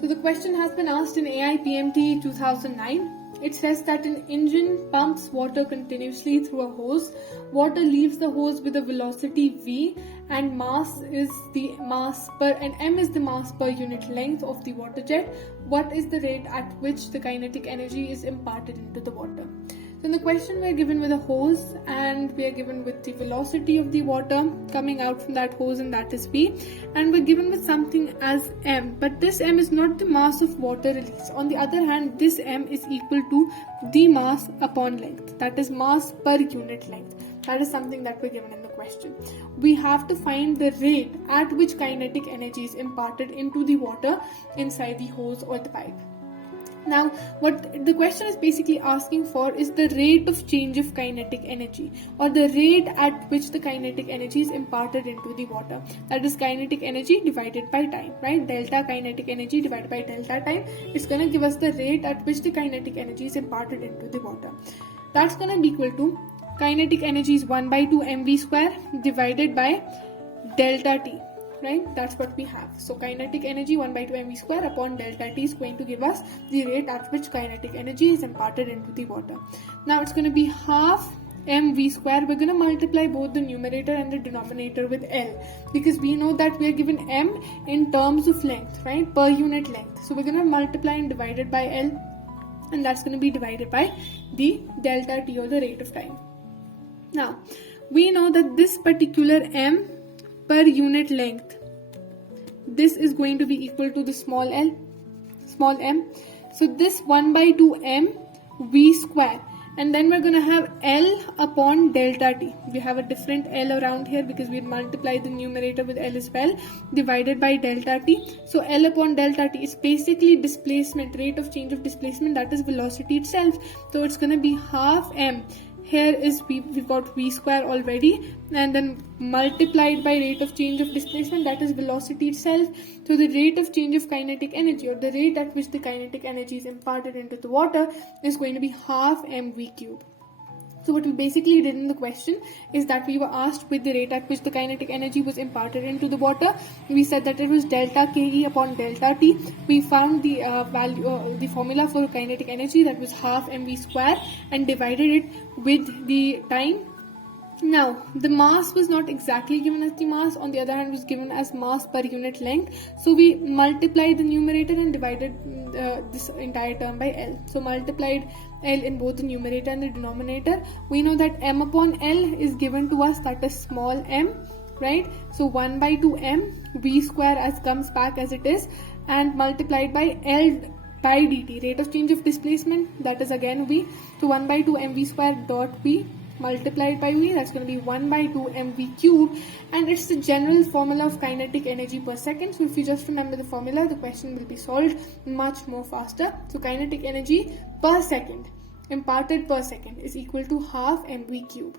So the question has been asked in AIPMT 2009. It says that an engine pumps water continuously through a hose. Water leaves the hose with a velocity v, and mass is the mass per and m is the mass per unit length of the water jet. What is the rate at which the kinetic energy is imparted into the water? So in the question, we are given with a hose and we are given with the velocity of the water coming out from that hose, and that is v, and we're given with something as m, but this m is not the mass of water released. On the other hand, this m is equal to the mass upon length, that is mass per unit length. That is something that we're given in the question. We have to find the rate at which kinetic energy is imparted into the water inside the hose or the pipe. Now, what the question is basically asking for is the rate of change of kinetic energy, or the rate at which the kinetic energy is imparted into the water. That is kinetic energy divided by time, right? Delta kinetic energy divided by delta time is going to give us the rate at which the kinetic energy is imparted into the water. That's going to be equal to kinetic energy is 1 by 2 mv square divided by delta t. Right, that's what we have. So kinetic energy 1 by 2 mv square upon delta t is going to give us the rate at which kinetic energy is imparted into the water. Now it's going to be half mv square. We're going to multiply both the numerator and the denominator with L, because we know that we are given m in terms of length, right, per unit length. So we're going to multiply and divide it by L, and that's going to be divided by the delta t, or the rate of time. Now we know that this particular m per unit length, this is going to be equal to the small l, small m. So this 1 by 2 m v square, and then we're going to have L upon delta t. We have a different L around here because we multiplied the numerator with L as well, divided by delta t. So L upon delta t is basically displacement, rate of change of displacement, that is velocity itself. So it's going to be half m. Here is we've got v square already, and then multiplied by rate of change of displacement, that is velocity itself. So the rate of change of kinetic energy, or the rate at which the kinetic energy is imparted into the water, is going to be half mv cube. So what we basically did in the question is that we were asked with the rate at which the kinetic energy was imparted into the water. We said that it was delta Ke upon delta T. We found the the formula for kinetic energy, that was half mv square, and divided it with the time. Now, the mass was not exactly given as the mass, on the other hand was given as mass per unit length. So we multiplied the numerator and divided this entire term by L. So multiplied L in both the numerator and the denominator. We know that m upon L is given to us, that is small m, right? So 1 by 2 m v square as comes back as it is, and multiplied by L by dt, rate of change of displacement, that is again v. So 1 by 2 mv square dot v multiplied by v, that's going to be 1 by 2 mv cube, and it's the general formula of kinetic energy per second. So if you just remember the formula, the question will be solved much more faster. So kinetic energy per second, imparted per second, is equal to half mv cube.